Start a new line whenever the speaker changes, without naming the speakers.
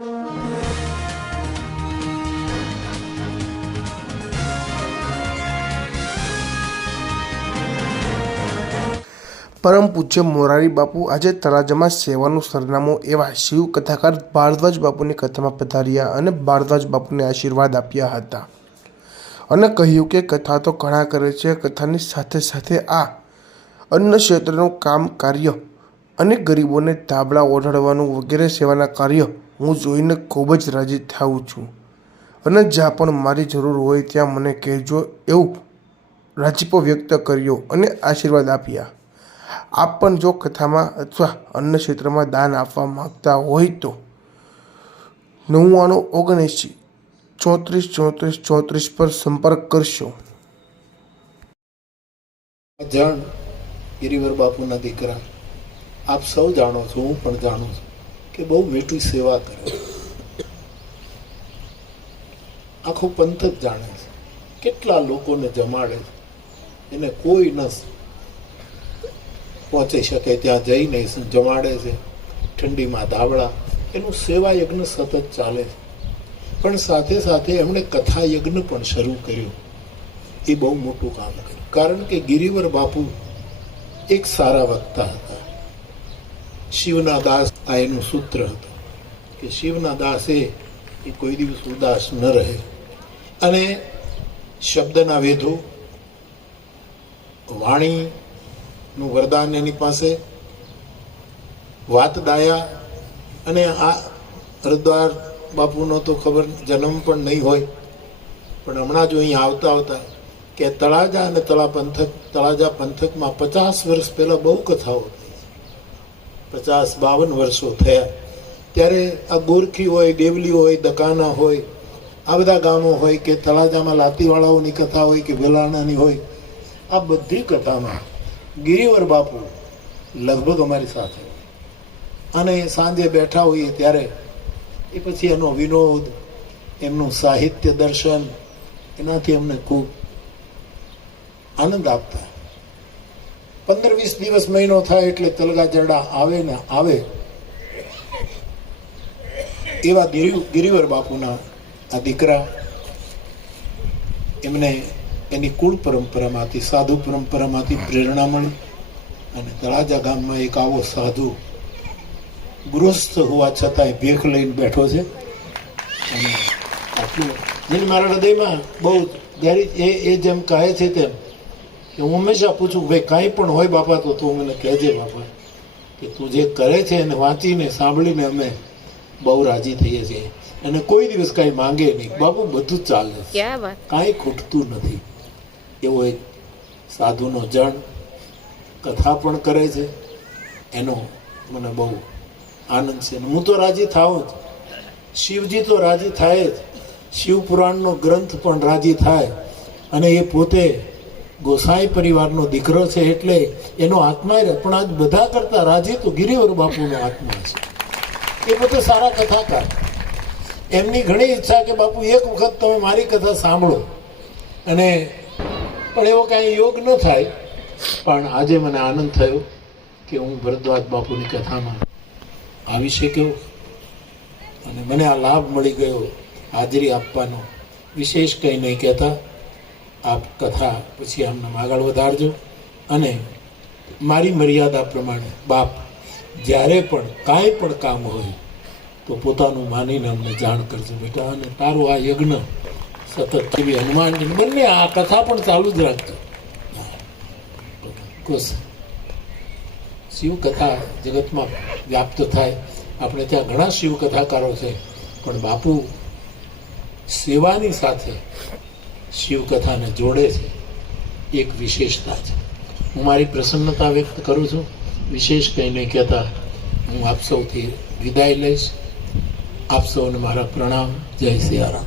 પરમ પૂજ્ય મોરારી બાપુ આજે તળાજામાં સેવાનું સરનામું એવા શિવ કથાકાર ભારદ્વાજ બાપુની કથામાં પધાર્યા અને ભારદ્વાજ બાપુને આશીર્વાદ આપ્યા હતા. અને કહ્યું કે કથા તો ઘણા કરે છે, કથાની સાથે સાથે આ અન્ન ક્ષેત્રનું કામ કાર્ય અને ગરીબોને ધાબળા ઓઢાડવાનું વગેરે સેવાના કાર્ય હું જોઈને ખૂબ જ રાજી થાઉં છું. અને જ્યાં પણ મારી જરૂર હોય ત્યાં મને કહેજો એવું રાજીપો વ્યક્ત કર્યો અને આશીર્વાદ આપ્યા. આપ પણ જો કથામાં અથવા અન્ય ક્ષેત્રમાં દાન આપવા માગતા હોય તો નવ્વાણું ઓગણએંસી ચોત્રીસ ચોત્રીસ ચોત્રીસ પર સંપર્ક કરશો.
જણ ગિરિવર બાપુના દીકરા. આપ સૌ જાણો છો, હું પણ જાણું છું. કે બહુ મીઠી સેવા કરે. આખો પંથ જ જાણે છે. કેટલા લોકોને જમાડે છે. એને કોઈ ન પહોંચી શકે, ત્યાં જઈને જમાડે છે. ઠંડીમાં ધાબળા. એનું સેવા યજ્ઞ સતત ચાલે છે. પણ સાથે સાથે એમણે કથા યજ્ઞ પણ શરૂ કર્યું. એ બહુ મોટું કામ કર્યું. કારણ કે ગિરિવર બાપુ એક સારા વક્તા હતા. શિવના દાસ આ એનું સૂત્ર હતું કે શિવના દાસે એ કોઈ દિવસ ઉદાસ ન રહે. અને શબ્દના વેધો, વાણીનું વરદાન એની પાસે, વાત દાયા, અને આ હરદ્વાર બાપુનો તો ખબર જન્મ પણ નહીં હોય, પણ હમણાં જો અહીં આવતા આવતા કે તળાજા અને તળા પંથક તળાજા પંથકમાં પચાસ વર્ષ પહેલાં બહુ કથાઓ થઈ પચાસ બાવન વર્ષો થયા ત્યારે આ ગોરખી હોય દેવલી હોય, દકાના હોય, આ બધા ગામો હોય કે તળાજામાં લાતીવાળાઓની કથા હોય કે વેલાણાની હોય, આ બધી કથામાં ગિરિવર બાપુ લગભગ અમારી સાથે. અને સાંજે બેઠા હોઈએ ત્યારે એ પછી એનો વિનોદ, એમનું સાહિત્ય દર્શન, એનાથી અમને ખૂબ આનંદ આપતા પંદર વીસ દિવસ મહિનો થાય એટલે તલગા જરડા આવે ને આવે. એવા ગિરિ- ગિરિવર બાપુના આ દીકરા એમને એની કુળ પરંપરામાંથી, સાધુ પરંપરામાંથી પ્રેરણા મળી અને તળાજા ગામમાં એક આવો સાધુ ગૃહસ્થ હોવા છતાંય ભેખ લઈને બેઠો છે. અને આટલું, જેને મારા હૃદયમાં બહુ ગેરી એ એ જેમ કહે છે તેમ કે હું હંમેશા પૂછું ભાઈ કાંઈ પણ હોય બાપા તો તું મને કહેજે બાપા કે તું જે કરે છે એને વાંચીને સાંભળીને અમે બહુ રાજી થઈએ છીએ. અને કોઈ દિવસ કાંઈ માંગે નહીં. બાપુ બધું ચાલે કાંઈ ખૂટતું નથી. એવો એક સાધુનો જણ કથા પણ કરે છે. એનો મને બહુ આનંદ છે. હું તો રાજી થાઉ જ. શિવજી તો રાજી થાય જ. શિવપુરાણનો ગ્રંથ પણ રાજી થાય. અને એ પોતે ગોસાઈ પરિવારનો દીકરો છે એટલે એનો આત્મા પણ આજ બધા કરતા રાજી તો ગિરિવર બાપુનો આત્મા છે. એ બધો સારા કથાકાર. એમની ઘણી ઈચ્છા કે બાપુ એક વખત તમે મારી કથા સાંભળો. અને પણ એવો કાંઈ યોગ ન થાય. પણ આજે મને આનંદ થયો કે હું ભરદ્વાજ બાપુની કથામાં આવી શક્યો. અને મને આ લાભ મળી ગયો, હાજરી આપવાનો. વિશેષ કંઈ નહીં કહેતા. આપ કથા પછી આમને આગળ વધારજો. અને મારી મર્યાદા પ્રમાણે બાપ, જ્યારે પણ કાંઈ પણ કામ હોય, તો પોતાનું માનીને અમને જાણ કરજો બેટા. અને તારું આ યજ્ઞ સતત કેવી હનુમાનજી બંને આ કથા પણ ચાલુ જ રાખજો. શિવ કથા જગતમાં વ્યાપ્ત થાય. આપણે ત્યાં ઘણા શિવ કથાકારો છે. પણ બાપુ સેવાની સાથે શિવ કથાને જોડે છે. એક વિશેષતા છે. હું મારી પ્રસન્નતા વ્યક્ત કરું છું. વિશેષ કંઈ નહીં કહેતા હું આપ સૌથી વિદાય લઈશ. આપ સૌને મારા પ્રણામ. જય સિયારામ.